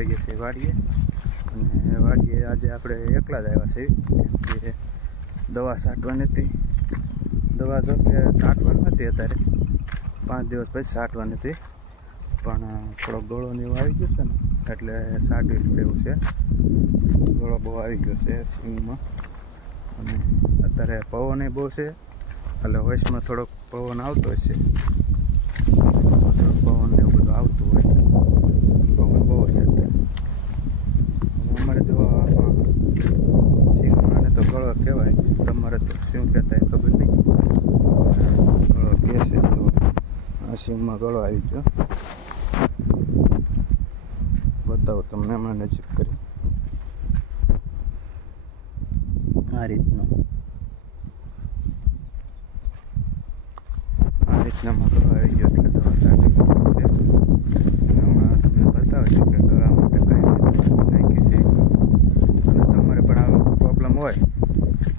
આવી ગયા છે વાડીએ. અને વાડીએ આજે આપણે એકલા જ આવ્યા છે, કેમ કે દવા છાંટવાની હતી. દવા જો કે છાંટવાની નથી અત્યારે, 5 દિવસ પછી છાંટવાની હતી, પણ થોડોક ગળો ને એવું આવી ગયો છે ને એટલે છાંટી લેવું છે. ગળો બહુ આવી ગયો છે સિંગમાં, અને અત્યારે પવન બહુ છે એટલે વોઇસમાં થોડોક પવન આવતો હશે. પવન ને એવું બધું આવતું હોય, પવન બહુ છે અત્યારે. અમારે જો સિંગમાં તો ગળો કહેવાય, તમારે તો શું કહેતા ખબર નહીં. ગળો કહે છે તો આ સિંગમાં ગળો આવી ગયો. બતાવો તમને હમણાં નજીક કરી આ રીતનામાં ગળો આવી ગયો એટલે દવા છાંટી છે. હમણાં તમને બતાવજો કે ગળા માટે કઈ રીતે નાખી છે. અને તમારે પણ આવો પ્રોબ્લેમ હોય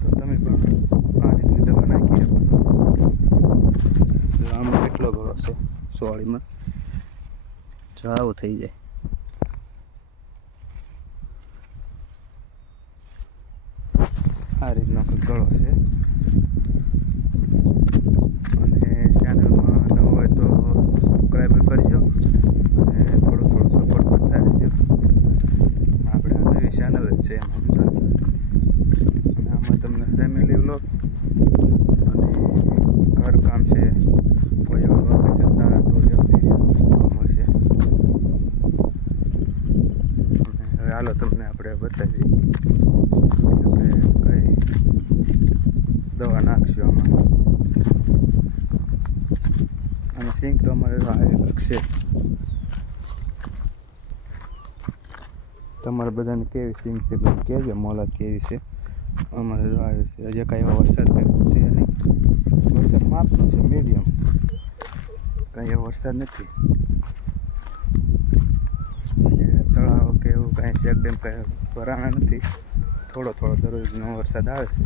તો તમે પણ આ રીતની દવા નાખી શકો છો. આમાં કેટલો ગળો છે સોળીમાં, જો આવું થઈ જાય. આ રીતનો ગળો છે. અને ચેનલમાં ન હોય તો સબસ્ક્રાઈબ કરજો અને થોડો સપોર્ટ કરતા રહેજો. આપણે આ નવી ચેનલ જ છે એમ સમજો. અને આમાં તમને ફેમિલી વ્લોગ અને ઘરકામ છે, કોઈ એવા લોકેશન સારા તો એવા વિડીયો જોવા મળશે. અને હવે હાલો તમને આપણે બતાવીએ આપણે કઈ દવા નાખશું આમાં. અને સિંગ તો અમારે આવી લાગશે. તમારે બધાને કેવી સિંગ છે કહેજો, મોલા કેવી છે. અમારે આવી છે. હજી કાંઈ એવો વરસાદ કંઈ છે નહીં, વરસાદ માપનો છે, મીડિયમ, કાંઈ એવો વરસાદ નથી. તળાવ કે એવું કાંઈ છે એકદમ કાંઈ ભરાણા નથી, થોડો દરરોજનો વરસાદ આવે છે.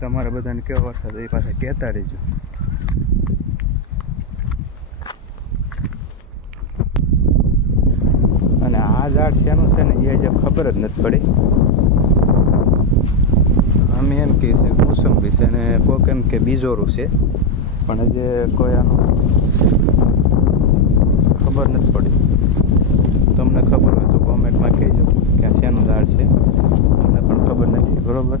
તમારે બધાને કેવો વરસાદ એ પાછા કહેતા રહેજો. અને આ ઝાડ શેનું છે ને એ જે ખબર જ નથી પડી. અમે એમ કહે છે મોસંબી છે ને કોઈક એમ કે બીજોરું છે, પણ હજી કોઈ આનું ખબર નથી પડી. તમને ખબર હોય તો કોમેન્ટમાં કહેજો કે આ શેનું ઝાડ છે, તમને પણ ખબર નથી, બરાબર.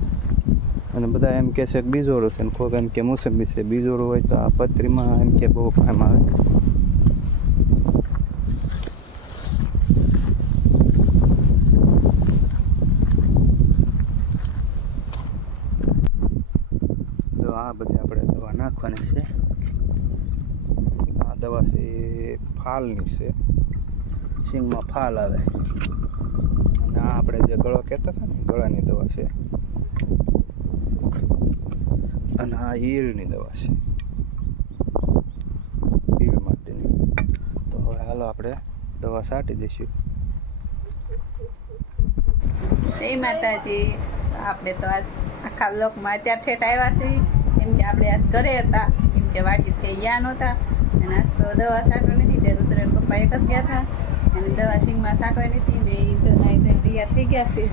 અને બધા એમ કહે છે કે બીજોરું છે ને કોઈક એમ કે મોસંબી છે. બીજોરું હોય તો આ પતરીમાં એમ કે બહુ કામ આવે. તો આ બધી આપણે દવા નાખવાની છે. આ દવા છે ફાલની છે, સિંગમાં ફાલ આવે. અને આ આપણે જે ગળો કહેતા હતા ને ગળાની દવા છે. અને આ ઈળની દવા છે, ઈળ માટેની. તો હવે હાલો આપણે દવા છાંટી દઈશું. જય માતાજી. આપણે તો આજ આખા બ્લોકમાં અત્યારે ઠેઠ આવ્યા છીએ, કેમ કે આપણે આજ ઘરે હતા, કેમ કે વાડી થઈ ગયા નહોતા. અને આજ તો દવા છાંટવા નથી, તે રુદ્રન પપ્પા એક જ ગયા હતા અને દવા સિંગમાં છાંટવા નથી ને એ જો નાઈ તૈયાર થઈ ગયા છે.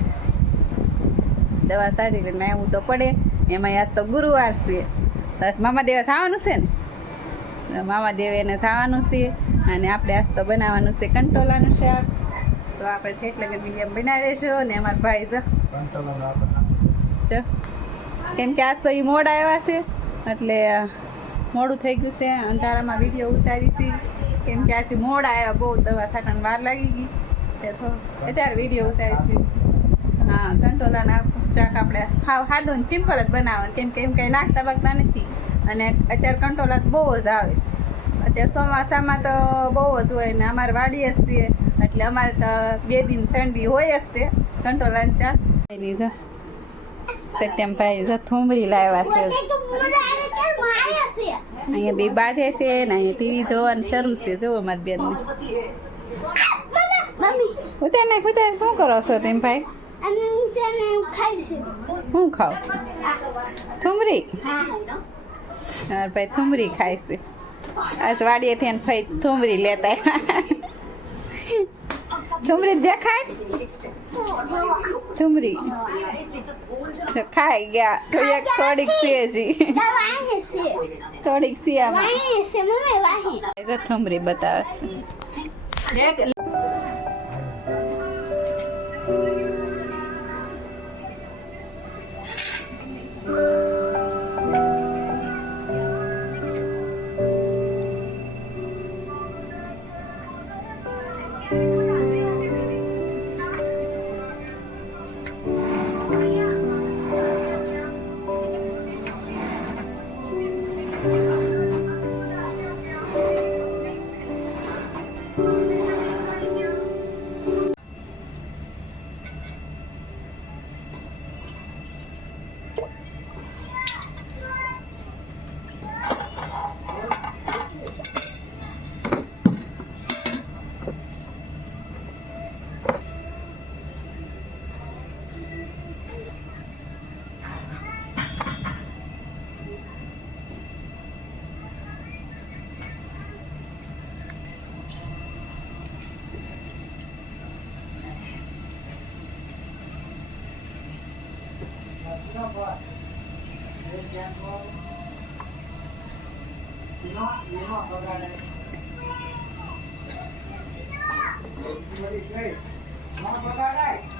દવા છાંટી લઈને હું તો પડે. એમાં આજ તો ગુરુવાર છે, બસ મામાદેવે ખાવાનું છે ને, મામાદેવે એને ખાવાનું છે. અને આપણે આજ તો બનાવવાનું છે કંટોલાનું શાક. તો આપણે ઠેઠ લગન મીડિયમ બનાવી રહીશું. અને અમારા ભાઈ જો કેમ કે આજ તો એ મોડા આવ્યા છે એટલે મોડું થઈ ગયું છે. અંધારામાં વિડીયો ઉતારી છે, કેમ કે આજે મોડા આવ્યા, બહુ દવા છાંટવાની વાર લાગી ગઈ અત્યારે વિડીયો ઉતારી છે. હા, કંટોલાના શાક આપણે હાવ સાદું ને સિમ્પલ જ બનાવવાનું, કેમ કે એમ કંઈ નાખતા બાગતા નથી. અને અત્યારે કંટોલા બહુ જ આવે, અત્યારે ચોમાસામાં તો બહુ જ હોય ને અમારે વાડીએ જ છે એટલે અમારે તો 2 દિન 3 દી હોય જ તે કંટોલાનું શાક. એની જો સત્યમભાઈ જો થુંબરી લાવ્યા છે, અહીંયા બે બાંધે છે ને અહીંયા ટીવી જોવાનું શરૂ છે. જોવો મારી બેનને ઉતાર નાખ, ઉતાર. શું કરો છો તેમ ભાઈ? શું ખાવ છો? થુંબરી? ભાઈ થુંબરી ખાય છે. આજ વાડીએથી એને ભાઈ થુંબરી લેતા ઠુમરી દેખાય ઠુમરી જો ખાઈ ગયા થોડીક છે હજી થોડીક છે આમાં જો ઠુમરી બતાવશે બગાડાય